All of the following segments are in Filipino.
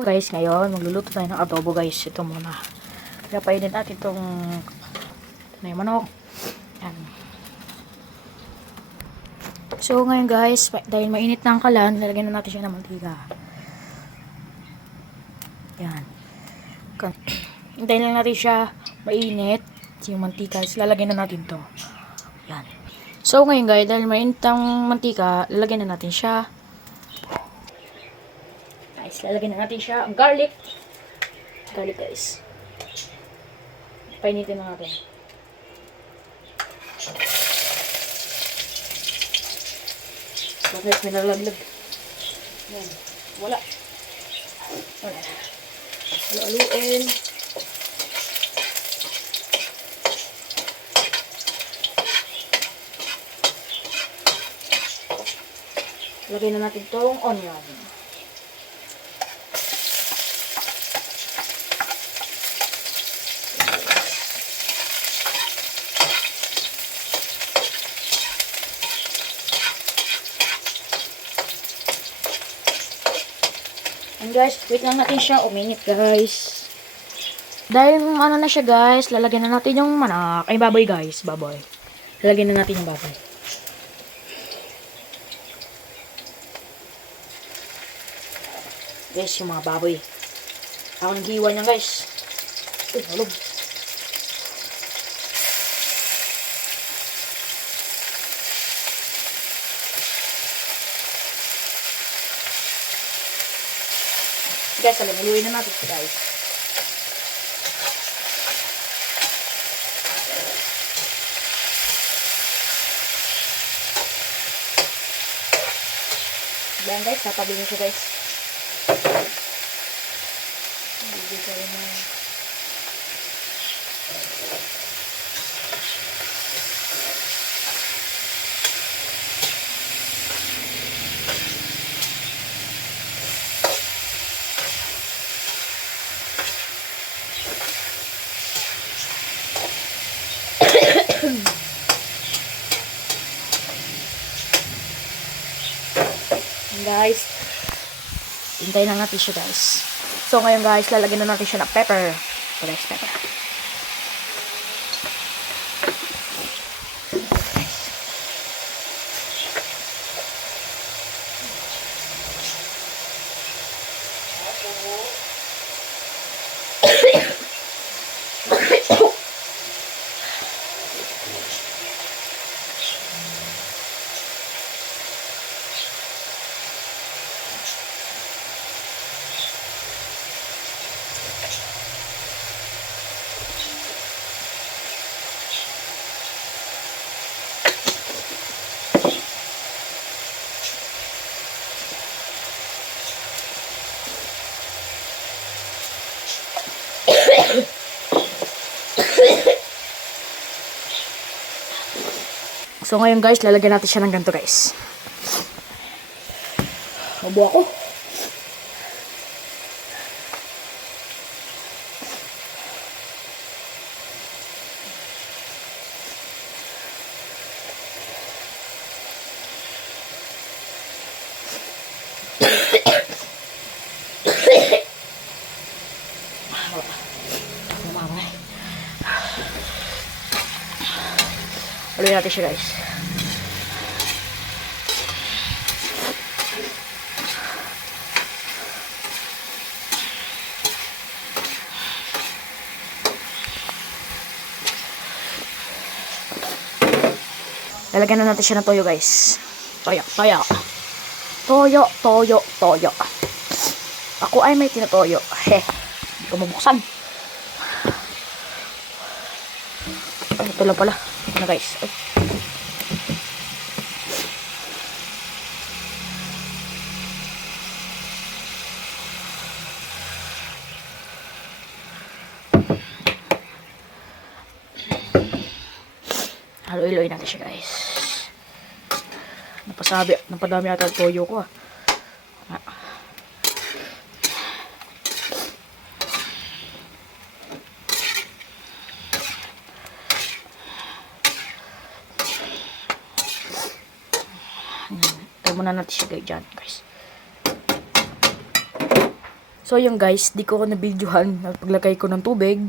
Guys, ngayon magluluto tayo ng adobo guys. Ito muna. Papainin natin itong yung manok. Yan. So ngayon guys, dahil mainit na ang kalan, lalagyan na natin siya ng mantika. Yan. Hintayin lang natin siya mainit yung mantika. Lalagyan na natin to. Yan. So ngayon guys, dahil mainit ang mantika, lalagyan na natin siya. Guys, lalagyan na natin siya ang garlic. Garlic guys. Painitin na natin. So guys, may nalaglag. Yan. Wala. Wala. Haluin. Lagyan na natin tong onion. And guys, wait lang natin siya uminit guys. Dahil ano na siya guys, lalagyan na natin yung manak. Ay baboy guys, baboy. Lalagyan na natin yung baboy. Guys, yung mga baboy. Ako naghiwa niya guys. Uy, halog. Guys, haluin na natin ito guys. Yan guys, tatabi nyo siya guys. Hindi ko rin na. Guys, hintayin lang natin siya guys. So ngayon guys, lalagyan na natin siya ng pepper. So guys, pepper. So ngayon guys, lalagyan natin siya ng ganito guys. Mabuo ako. Haluin natin siya guys. Lalagyan na natin siya ng toyo guys. Toyo, toyo. Toyo, toyo, toyo. Ako ay may tinatoyo. Hindi ko mabuksan. Ito lang pala. Ano guys. Ay. Haluin natin siya guys. Napadami ata ang toyo ko ah. Tayo muna natin siya dyan guys. So yung guys, di ko na-videohan paglagay ko ng tubig.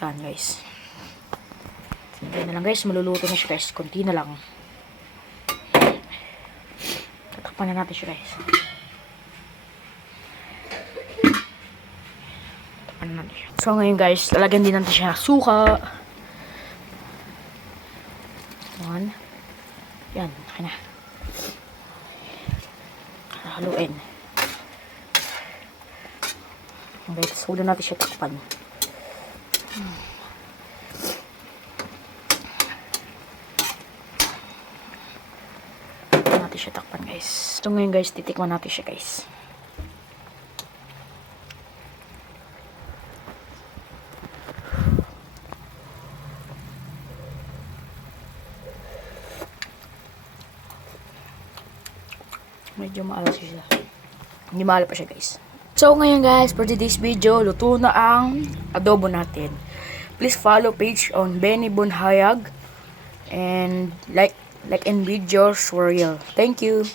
Yan guys. Yan na lang guys, maluluto na siya guys. Konti na lang. Tatakpan na natin siya guys. Tatakpan na natin siya. So ngayon guys, lalagyan din natin siya suka. Yan, okay na. Haluin. Okay, tapos huwag na natin siya takpan. Huwag natin siya takpan guys. So ngayon guys, titikman natin siya guys. Medyo maalat siya. Hindi maalat pa siya guys. So ngayon guys, for today's video, luto na ang adobo natin. Please follow page on Benny Bonhayag and like and videos for real. Thank you.